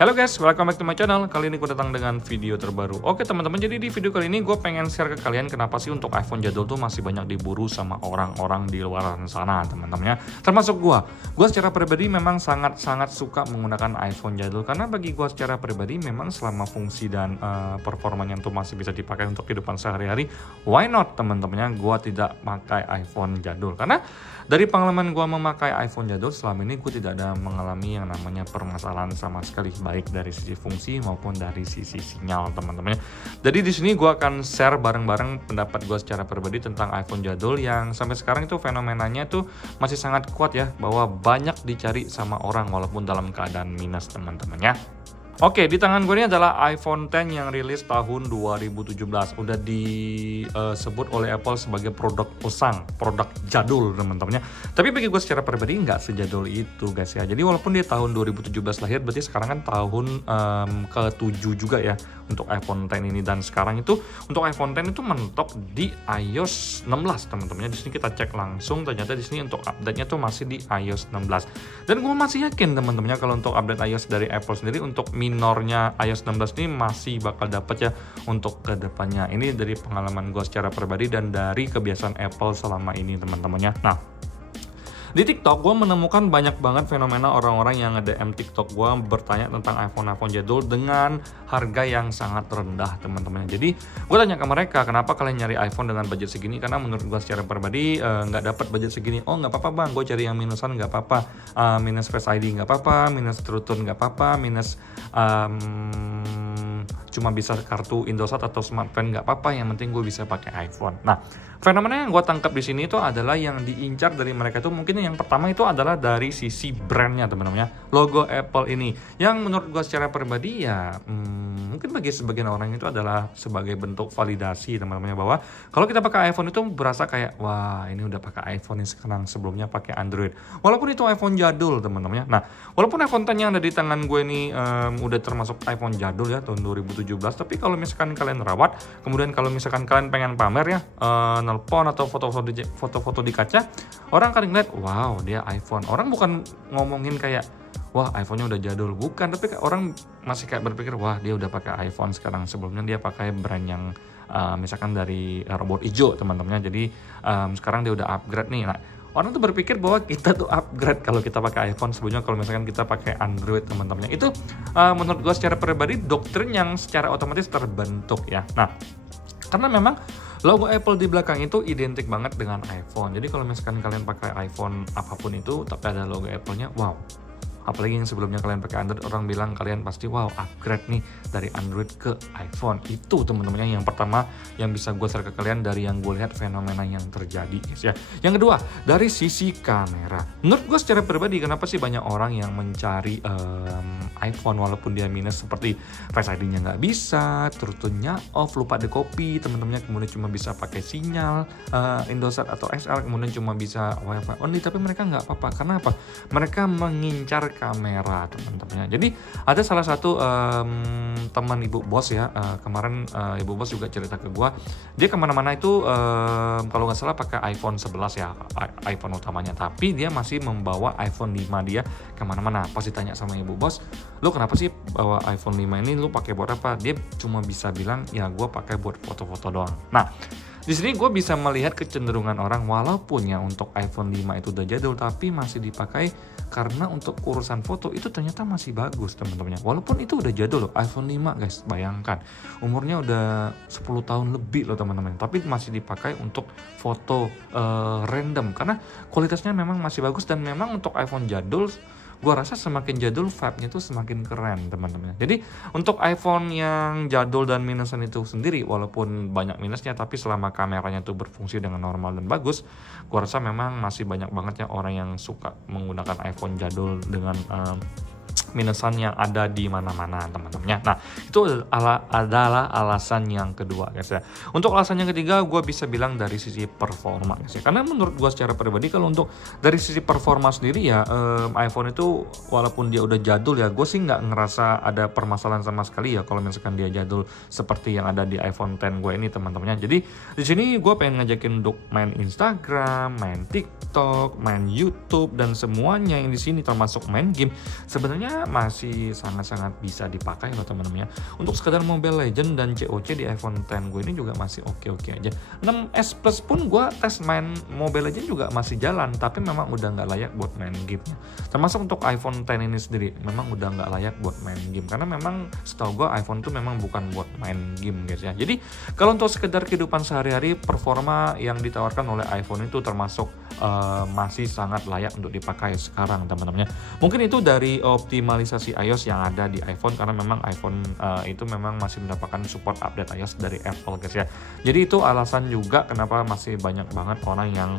Halo guys, welcome back to my channel. Kali ini gue datang dengan video terbaru. Oke teman-teman, jadi di video kali ini gue pengen share ke kalian kenapa sih untuk iPhone jadul tuh masih banyak diburu sama orang-orang di luar sana teman-teman ya. Termasuk gue. Gue secara pribadi memang sangat suka menggunakan iPhone jadul. Karena bagi gue secara pribadi memang selama fungsi dan performanya tuh masih bisa dipakai untuk kehidupan sehari-hari, why not teman-teman ya, gue tidak pakai iPhone jadul. Karena dari pengalaman gue memakai iPhone jadul selama ini gue tidak ada mengalami yang namanya permasalahan sama sekali, baik dari sisi fungsi maupun dari sisi sinyal teman-teman. Jadi di sini gue akan share bareng-bareng pendapat gue secara pribadi tentang iPhone jadul yang sampai sekarang itu fenomenanya tuh masih sangat kuat ya, bahwa banyak dicari sama orang walaupun dalam keadaan minus teman-teman ya. Oke, di tangan gue ini adalah iPhone X yang rilis tahun 2017. Udah disebut oleh Apple sebagai produk usang, produk jadul teman-teman ya. Tapi bagi gue secara pribadi nggak sejadul itu guys ya. Jadi walaupun dia tahun 2017 lahir, berarti sekarang kan tahun ke-7 juga ya untuk iPhone X ini. Dan sekarang itu untuk iPhone X itu mentok di iOS 16 teman-teman. Di sini kita cek langsung, ternyata di sini untuk update-nya tuh masih di iOS 16. Dan gue masih yakin teman-teman ya kalau untuk update iOS dari Apple sendiri untuk minornya iOS 16 ini masih bakal dapat ya untuk kedepannya. Ini dari pengalaman gue secara pribadi dan dari kebiasaan Apple selama ini teman-temannya. Nah, di TikTok gue menemukan banyak banget fenomena orang-orang yang nge-DM TikTok gue bertanya tentang iPhone jadul dengan harga yang sangat rendah teman-teman. Jadi gue tanya ke mereka, kenapa kalian nyari iPhone dengan budget segini? Karena menurut gue secara pribadi nggak dapat budget segini. Oh nggak apa-apa bang, gue cari yang minusan nggak apa-apa, minus Face ID nggak apa-apa, minus True Tone nggak apa-apa, minus cuma bisa kartu Indosat atau smartphone nggak apa-apa, yang penting gue bisa pakai iPhone. Nah, fenomena yang gue tangkap di sini itu adalah yang diincar dari mereka itu mungkin yang pertama itu adalah dari sisi brandnya teman-teman ya, logo Apple ini, yang menurut gue secara pribadi ya mungkin bagi sebagian orang itu adalah sebagai bentuk validasi teman-teman ya, bahwa kalau kita pakai iPhone itu berasa kayak wah ini udah pakai iPhone nih sekarang, sebelumnya pakai Android, walaupun itu iPhone jadul teman-teman ya. Nah, walaupun iPhone X yang ada di tangan gue ini udah termasuk iPhone jadul ya tahun 2017, tapi kalau misalkan kalian rawat, kemudian kalau misalkan kalian pengen pamer ya, nelpon atau foto-foto di kaca, orang akan ngeliat wow dia iPhone. Orang bukan ngomongin kayak wah iPhone-nya udah jadul, bukan, tapi orang masih kayak berpikir wah dia udah pakai iPhone sekarang, sebelumnya dia pakai brand yang misalkan dari robot hijau teman-temannya. Jadi sekarang dia udah upgrade nih. Nah, orang tuh berpikir bahwa kita tuh upgrade kalau kita pakai iPhone, sebelumnya kalau misalkan kita pakai Android teman-temannya. Itu menurut gue secara pribadi doktrin yang secara otomatis terbentuk ya. Nah, karena memang logo Apple di belakang itu identik banget dengan iPhone. Jadi kalau misalkan kalian pakai iPhone apapun itu tapi ada logo Apple-nya, wow. Apalagi yang sebelumnya kalian pakai Android, orang bilang kalian pasti wow upgrade nih dari Android ke iPhone. Itu teman-temannya yang pertama yang bisa gue share ke kalian dari yang gue lihat fenomena yang terjadi guys ya. Yang kedua, dari sisi kamera. Menurut gue secara pribadi, kenapa sih banyak orang yang mencari iPhone walaupun dia minus, seperti Face ID-nya nggak bisa, True Tone-nya off, lupa di-copy teman-temannya, kemudian cuma bisa pakai sinyal Indosat atau XL, kemudian cuma bisa Wi-Fi only, tapi mereka nggak apa-apa. Karena apa? Mereka mengincar kamera teman-teman. Jadi ada salah satu teman ibu bos ya, kemarin ibu bos juga cerita ke gua, dia kemana-mana itu kalau nggak salah pakai iPhone 11 ya, iPhone utamanya, tapi dia masih membawa iPhone 5 dia kemana-mana. Pas ditanya sama ibu bos, lu kenapa sih bawa iPhone 5 ini, lu pakai buat apa? Dia cuma bisa bilang ya gua pakai buat foto-foto doang. Nah, di sini gue bisa melihat kecenderungan orang, walaupun ya untuk iPhone 5 itu udah jadul, tapi masih dipakai karena untuk urusan foto itu ternyata masih bagus teman-teman. Walaupun itu udah jadul loh, iPhone 5 guys, bayangkan umurnya udah 10 tahun lebih loh teman-teman, tapi masih dipakai untuk foto random karena kualitasnya memang masih bagus. Dan memang untuk iPhone jadul, gue rasa semakin jadul vibe-nya tuh semakin keren teman-teman. Jadi untuk iPhone yang jadul dan minusan itu sendiri, walaupun banyak minusnya, tapi selama kameranya tuh berfungsi dengan normal dan bagus, gue rasa memang masih banyak banget ya orang yang suka menggunakan iPhone jadul dengan minusan yang ada di mana-mana teman-temannya. Nah, itu adalah alasan yang kedua guys ya. Untuk alasan yang ketiga, gue bisa bilang dari sisi performa guys ya. Karena menurut gue secara pribadi, kalau untuk dari sisi performa sendiri ya, iPhone itu walaupun dia udah jadul ya, gue sih nggak ngerasa ada permasalahan sama sekali ya kalau misalkan dia jadul seperti yang ada di iPhone X gue ini teman-temannya. Jadi di sini gue pengen ngajakin untuk main Instagram, main TikTok, main YouTube, dan semuanya yang di sini termasuk main game. Sebenarnya sebenarnya masih sangat-sangat bisa dipakai loh teman-teman ya. Untuk sekedar Mobile Legend dan COC di iPhone X gue ini juga masih oke-oke aja. 6s Plus pun gue tes main Mobile Legend juga masih jalan, tapi memang udah nggak layak buat main gamenya. Termasuk untuk iPhone X ini sendiri memang udah nggak layak buat main game, karena memang setahu gue iPhone tuh memang bukan buat main game guys ya. Jadi kalau untuk sekedar kehidupan sehari-hari, performa yang ditawarkan oleh iPhone itu termasuk masih sangat layak untuk dipakai sekarang teman-teman ya. Mungkin itu dari optimalisasi iOS yang ada di iPhone, karena memang iPhone itu memang masih mendapatkan support update iOS dari Apple guys ya. Jadi itu alasan juga kenapa masih banyak banget orang yang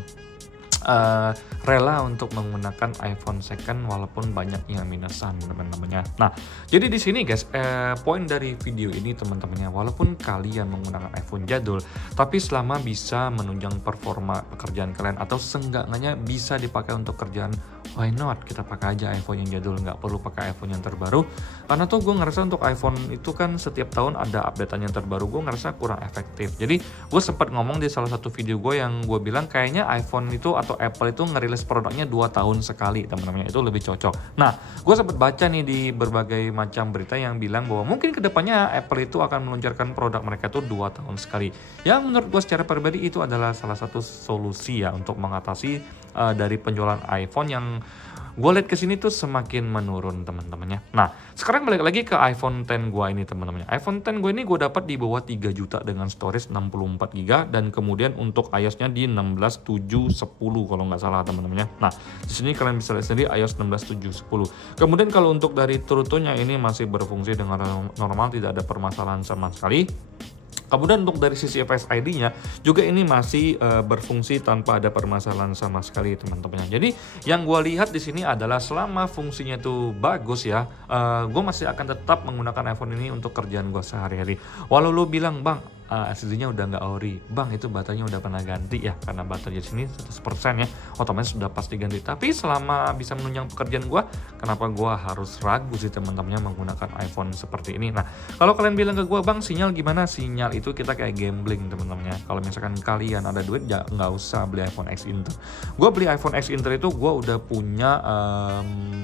rela untuk menggunakan iPhone second walaupun banyak yang minusan teman-temannya. Nah, jadi di sini guys, poin dari video ini teman-temannya, walaupun kalian menggunakan iPhone jadul, tapi selama bisa menunjang performa pekerjaan kalian atau seenggaknya bisa dipakai untuk kerjaan, why not? Kita pakai aja iPhone yang jadul, nggak perlu pakai iPhone yang terbaru. Karena tuh gue ngerasa untuk iPhone itu kan setiap tahun ada updatean yang terbaru, gue ngerasa kurang efektif. Jadi gue sempat ngomong di salah satu video gue yang gue bilang kayaknya iPhone itu atau Apple itu ngerilis produknya 2 tahun sekali teman-teman, itu lebih cocok. Nah, gue sempat baca nih di berbagai macam berita yang bilang bahwa mungkin kedepannya Apple itu akan meluncurkan produk mereka itu 2 tahun sekali. Yang menurut gue secara pribadi itu adalah salah satu solusi ya untuk mengatasi dari penjualan iPhone yang gue lihat kesini tuh semakin menurun teman-temannya. Nah, sekarang balik lagi ke iPhone X gue ini teman-temannya. iPhone X gue ini gue dapat di bawah 3 juta dengan storage 64 GB dan kemudian untuk iOS-nya di 16.7.10 kalau nggak salah teman-temannya. Nah, di sini kalian bisa lihat sendiri iOS 16.7.10. Kemudian kalau untuk dari turunnya ini masih berfungsi dengan normal, tidak ada permasalahan sama sekali. Kemudian untuk dari sisi Face ID-nya juga ini masih berfungsi tanpa ada permasalahan sama sekali teman-teman. Jadi yang gue lihat di sini adalah selama fungsinya itu bagus ya, gue masih akan tetap menggunakan iPhone ini untuk kerjaan gue sehari-hari. Walau lo bilang bang, SSD-nya udah nggak ori, bang itu baterainya udah pernah ganti ya, karena baterai di sini 100% ya, otomatis sudah pasti ganti. Tapi selama bisa menunjang pekerjaan gue, kenapa gue harus ragu sih teman-temannya menggunakan iPhone seperti ini? Nah, kalau kalian bilang ke gue bang sinyal gimana? Sinyal itu kita kayak gambling teman-temannya. Kalau misalkan kalian ada duit ya nggak usah beli iPhone X Inter. Gue beli iPhone X Inter itu gue udah punya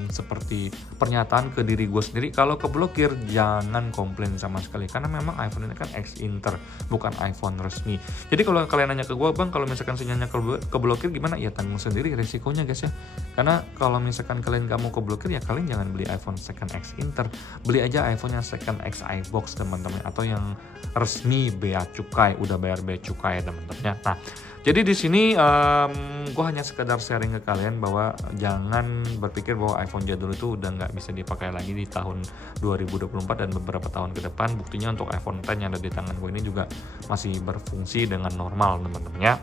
seperti pernyataan ke diri gue sendiri, kalau keblokir jangan komplain sama sekali, karena memang iPhone ini kan X Inter, bukan iPhone resmi. Jadi kalau kalian nanya ke gue bang, kalau misalkan sinyalnya keblokir gimana? Ya tanggung sendiri resikonya guys ya. Karena kalau misalkan kalian gak mau keblokir ya kalian jangan beli iPhone second X Inter, beli aja iPhone yang second X iBox teman-teman, atau yang resmi bea cukai, udah bayar bea cukai teman-temannya. Nah, jadi di sini gue hanya sekedar sharing ke kalian bahwa jangan berpikir bahwa iPhone jadul itu udah nggak bisa dipakai lagi di tahun 2024 dan beberapa tahun ke depan. Buktinya untuk iPhone X yang ada di tangan gue ini juga masih berfungsi dengan normal teman-teman ya.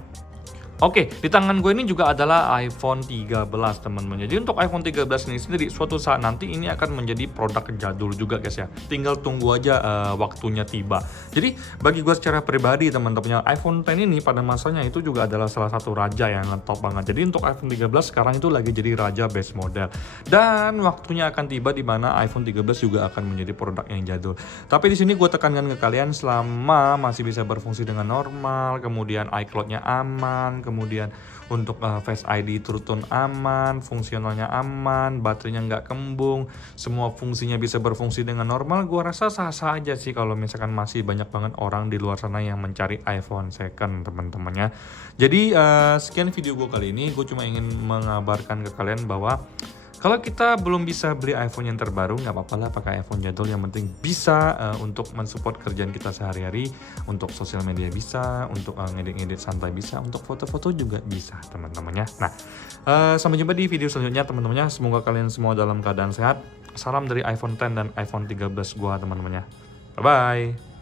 Oke, di tangan gue ini juga adalah iPhone 13 teman-teman. Jadi untuk iPhone 13 ini sendiri suatu saat nanti ini akan menjadi produk jadul juga guys ya. Tinggal tunggu aja waktunya tiba. Jadi bagi gue secara pribadi teman-teman, iPhone X ini pada masanya itu juga adalah salah satu raja yang top banget. Jadi untuk iPhone 13 sekarang itu lagi jadi raja base model. Dan waktunya akan tiba di mana iPhone 13 juga akan menjadi produk yang jadul. Tapi di sini gue tekankan ke kalian, selama masih bisa berfungsi dengan normal, kemudian iCloud-nya aman, kemudian untuk Face ID turun aman, fungsionalnya aman, baterainya nggak kembung, semua fungsinya bisa berfungsi dengan normal, gue rasa sah-sah aja sih kalau misalkan masih banyak banget orang di luar sana yang mencari iPhone second teman-temannya. Jadi sekian video gue kali ini, gue cuma ingin mengabarkan ke kalian bahwa kalau kita belum bisa beli iPhone yang terbaru, nggak apa-apa lah pakai iPhone jadul, yang penting bisa untuk mensupport kerjaan kita sehari-hari, untuk sosial media bisa, untuk ngedit-ngedit santai bisa, untuk foto-foto juga bisa teman-temannya. Nah, sampai jumpa di video selanjutnya teman-temannya, semoga kalian semua dalam keadaan sehat. Salam dari iPhone X dan iPhone 13 gua teman-temannya. Bye-bye.